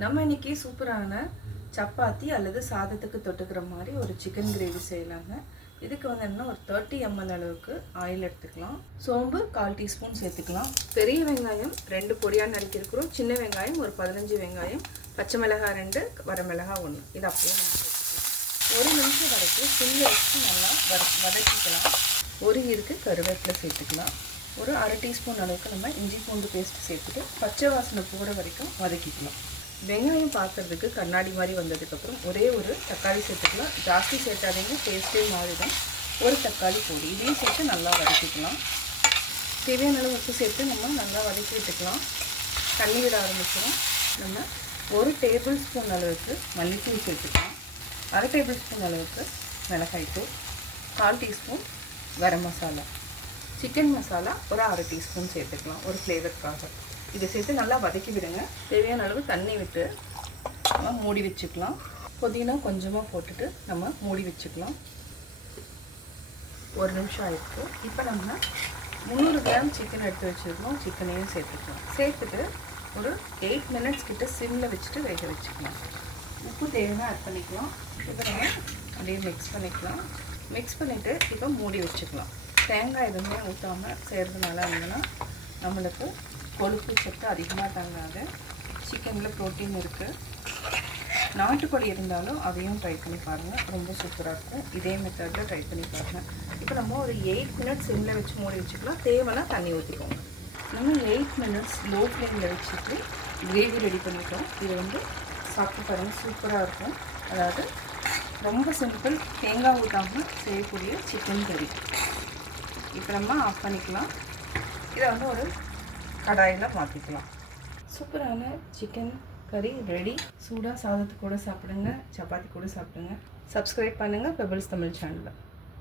நம்ம இன்னைக்கு சூப்பரான சப்பாத்தி அல்லது சாதத்துக்கு தொட்டுக்கிற மாதிரி ஒரு சிக்கன் கிரேவி செய்யலாங்க. இதுக்கு வந்து என்ன ஒரு 30 ml அளவுக்கு ஆயில் எடுத்துக்கலாம். சோம்பு 1/4 டீஸ்பூன் சேர்த்துக்கலாம். பெரிய வெங்காயம் 2 பொடியாக நறுக்கியிருக்கிறோம். சின்ன வெங்காயம் ஒரு 15 வெங்காயம், பச்சை மிளகாய் 2, வரமிளகாய் 1. இது அப்படியே நம்ம சேர்த்துக்கலாம். 1 நிமிஷம் வரைக்கும் சிம்மில் வச்சு நல்லா வதக்கிக்கலாம். ஒரு ஈருக்கு கருவேப்பிலை சேர்த்துக்கலாம். ஒரு 1/2 டீஸ்பூன் அளவுக்கு நம்ம இஞ்சி பூண்டு பேஸ்ட் சேர்த்துட்டு பச்சை வாசனை போகிற வரைக்கும் வதக்கிக்கலாம். வெங்காயம் பார்க்குறதுக்கு கண்ணாடி மாதிரி வந்ததுக்கப்புறம் ஒரே ஒரு தக்காளி சேர்த்துக்கலாம். ஜாஸ்தி சேர்த்தாதீங்க, டேஸ்ட்டே மாறிடும். ஒரு தக்காளி பொடி இதையும் சேர்த்து நல்லா வதக்கிக்கலாம். தேவையான அளவு உப்பு சேர்த்து நம்ம நல்லா வதக்கி விட்டுக்கலாம். தண்ணி விட ஆரம்பிச்சிடும். நம்ம 1 டேபிள் ஸ்பூன் அளவுக்கு மல்லித்தூள் சேர்த்துக்கலாம். 1/2 டேபிள் ஸ்பூன் அளவுக்கு மிளகாய்த்தூள், 1/4 டீஸ்பூன் கரம் மசாலா, சிக்கன் மசாலா ஒரு 1/2 டீஸ்பூன் சேர்த்துக்கலாம் ஒரு ஃப்ளேவருக்காக. இதை சேர்த்து நல்லா வதக்கி விடுங்க. தேவையான அளவு தண்ணி விட்டு நம்ம மூடி வச்சுக்கலாம். புதினா கொஞ்சமாக போட்டுட்டு நம்ம மூடி வச்சுக்கலாம். 1 நிமிஷம் ஆயிடுச்சு. இப்போ நம்ம 300 கிராம் சிக்கன் எடுத்து வச்சுருக்கோம். சிக்கனையும் சேர்த்துக்கலாம். சேர்த்துட்டு ஒரு 8 மினிட்ஸ் கிட்ட சிம்மில் வச்சுட்டு வேக வச்சுக்கலாம். உப்பு தேவைன்னா ஆட் பண்ணிக்கலாம். இப்போ நம்ம அப்படியே மிக்ஸ் பண்ணிக்கலாம். மிக்ஸ் பண்ணிவிட்டு இப்போ மூடி வச்சுக்கலாம். தேங்காய் எதுவுமே ஊற்றாமல் செய்கிறதுனால இருந்ததுன்னா நம்மளுக்கு கொழுப்பு சத்து அதிகமாக தாங்காது. சிக்கனில் ப்ரோட்டீன் இருக்குது. நாட்டுக்கோழி இருந்தாலும் அதையும் ட்ரை பண்ணி பாருங்கள், ரொம்ப சூப்பராக இருக்கும். இதே மெத்தடில் ட்ரை பண்ணி பாருங்கள். இப்போ நம்ம ஒரு 8 மினிட்ஸ் சிம்மில் வச்சு மூடி வச்சுக்கலாம். தேவைன்னா தண்ணி ஊற்றிக்கோங்க. நம்ம 8 மினிட்ஸ் லோ ஃப்ளேமில் வச்சுட்டு கிரேவி ரெடி பண்ணிட்டோம். இது வந்து சாப்பிட்டு பாருங்கள், சூப்பராக இருக்கும். அதாவது ரொம்ப சிம்பிள், தேங்காய் ஊற்றாமல் செய்யக்கூடிய சிக்கன் கறி. இப்போ நம்ம ஆஃப் பண்ணிக்கலாம். இதை வந்து ஒரு கடாயில் மாற்றிக்கலாம். சூப்பரான சிக்கன் கறி ரெடி. சூடாக சாதத்து கூட சாப்பிடுங்க, சப்பாத்தி கூட சாப்பிடுங்க. சப்ஸ்கிரைப் பண்ணுங்கள் பெபிள்ஸ் தமிழ் சேனலை.